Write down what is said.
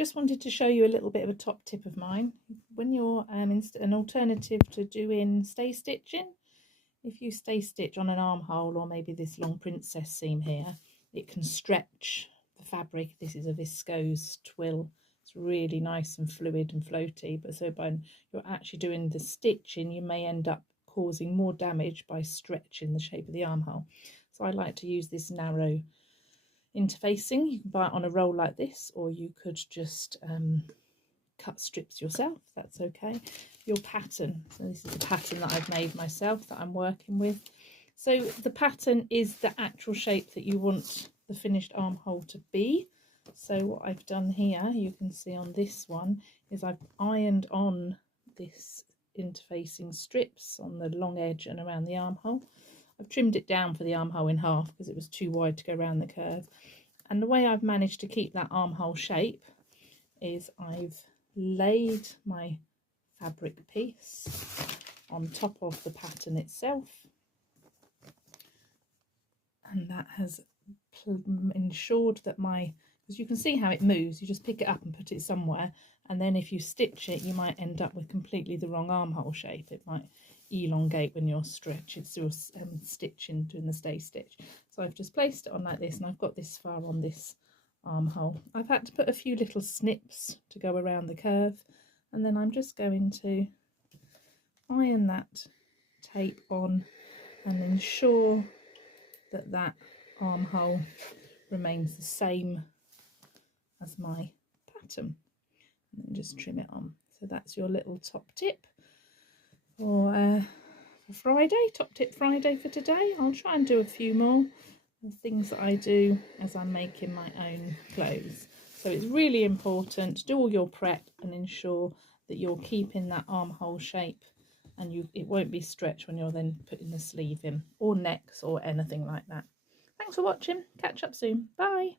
Just wanted to show you a little bit of a top tip of mine. When you're an alternative to doing stay stitching, if you stay stitch on an armhole or maybe this long princess seam here, it can stretch the fabric. This is a viscose twill. It's really nice and fluid and floaty, but so when you're actually doing the stitching, you may end up causing more damage by stretching the shape of the armhole. So I like to use this narrow interfacing. You can buy it on a roll like this, or you could just cut strips yourself. That's okay. Your pattern, so this is the pattern that I've made myself that I'm working with. So the pattern is the actual shape that you want the finished armhole to be. So what I've done here, you can see on this one, is I've ironed on this interfacing strips on the long edge and around the armhole. I've trimmed it down for the armhole in half because it was too wide to go around the curve. And the way I've managed to keep that armhole shape is I've laid my fabric piece on top of the pattern itself, and that has ensured that because you can see how it moves, you just pick it up and put it somewhere, and then if you stitch it you might end up with completely the wrong armhole shape. It might elongate when you're stitching, doing the stay stitch. So I've just placed it on like this, and I've got this far on this armhole. I've had to put a few little snips to go around the curve, and then I'm just going to iron that tape on and ensure that that armhole remains the same as my pattern, and then just trim it on. So that's your little top tip for Friday, top tip Friday for today. I'll try and do a few more things that I do as I'm making my own clothes. So it's really important to do all your prep and ensure that you're keeping that armhole shape, and it won't be stretched when you're then putting the sleeve in, or necks or anything like that. Thanks for watching. Catch up soon. Bye.